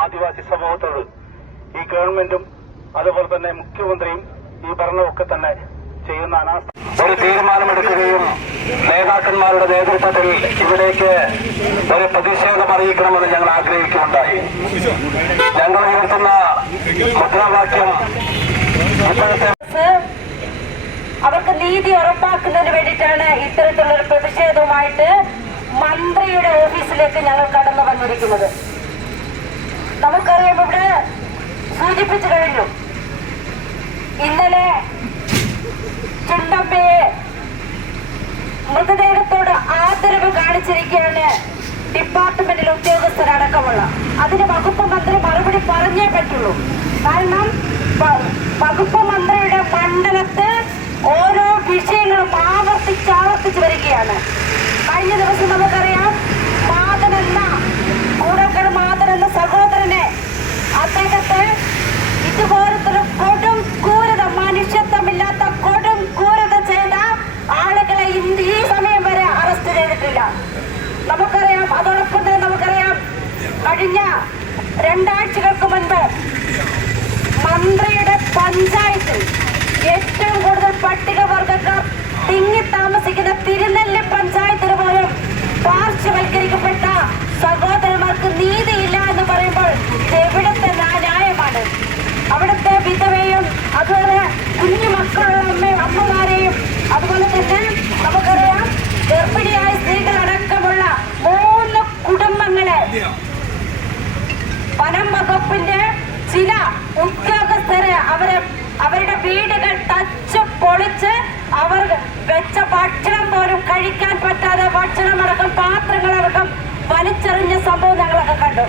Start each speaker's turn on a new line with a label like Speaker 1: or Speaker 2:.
Speaker 1: ആദിവാസി സമൂഹത്തോട് ഈ ഗവൺമെന്റും അതുപോലെ തന്നെ മുഖ്യമന്ത്രിയും ഈ ഭരണമൊക്കെ തന്നെ ചെയ്യുന്ന ഒരു തീരുമാനമെടുക്കുകയും നേതാക്കന്മാരുടെ നേതൃത്വത്തിൽ ഇവിടേക്ക് ഒരു പ്രതിഷേധം അറിയിക്കണമെന്ന് ഞങ്ങൾ ആഗ്രഹിക്കുന്നുണ്ടായി ഉയർത്തുന്ന മുദ്രാവാക്യം
Speaker 2: അവർക്ക് നീതി ഉറപ്പാക്കുന്നതിന് വേണ്ടിയിട്ടാണ് ഇത്തരത്തിലുള്ള പ്രതിഷേധവുമായിട്ട് മന്ത്രിയുടെ ഓഫീസിലേക്ക് ഞങ്ങൾ കടന്നു വന്നിരിക്കുന്നത്. നമുക്കറിയാം ഇവിടെ സൂചിപ്പിച്ചു കഴിഞ്ഞു. ഇന്നലെ ചുണ്ടമ്പയെ മൃതദേഹത്തോട് ആദരവ് കാണിച്ചിരിക്കുകയാണ് ഡിപ്പാർട്ട്മെന്റിൽ ഉദ്യോഗസ്ഥരടക്കമുള്ള പറ്റുള്ളൂ. കാരണം വകുപ്പ് മന്ത്രിയുടെ മണ്ഡലത്ത് ഓരോ വിഷയങ്ങളും ആവർത്തിച്ച് ആവർത്തിച്ച് വരികയാണ്. കഴിഞ്ഞ ദിവസം നമുക്കറിയാം മാതൻ എന്ന കൂടക്കര മാതൻ എന്ന സഹോദരനെ അദ്ദേഹത്തെ ഇതുപോലത്തെ കൊടും ക്രൂരത മനുഷ്യത്വമില്ലാത്ത കൊടും ക്രൂരത ചെയ്ത ആളുകളെ ഈ സമയം വരെ അറസ്റ്റ് ചെയ്തിട്ടില്ല. നമുക്കറിയാം അതോടൊപ്പം തന്നെ നമുക്കറിയാം കഴിഞ്ഞ രണ്ടാഴ്ചകൾക്ക് മുൻപ് മന്ത്രിയുടെ പഞ്ചായത്തിൽ ഏറ്റവും കൂടുതൽ പട്ടികവർഗക്കാർ തിങ്ങി താമസിക്കുന്ന തിരുനെല്ലി പഞ്ചായത്തിന് പോലും പാർശ്വവൽക്കരിക്കപ്പെട്ട സഹോദരന്മാർക്ക് നീതിയില്ല എന്ന് പറയുമ്പോൾ എവിടുത്തെ ന്യാ- ന്യായമാണ്? അവിടുത്തെ വിധവയും അതുപോലെ കുഞ്ഞു മക്കളുള്ള അമ്മ അമ്മമാരെയും അതുപോലെ തന്നെ നമുക്കറിയാം ഗർഭിണിയായ വനം വകുപ്പിന്റെ ചില ഉദ്യോഗസ്ഥരെ അവരെ അവരുടെ വീടുകൾ തച്ച് പൊളിച്ച് അവർ വെച്ച ഭക്ഷണം പോലും കഴിക്കാൻ പറ്റാതെ ഭക്ഷണമടക്കം പാത്രങ്ങളടക്കം വലിച്ചെറിഞ്ഞ സംഭവം ഞങ്ങളൊക്കെ കണ്ടു.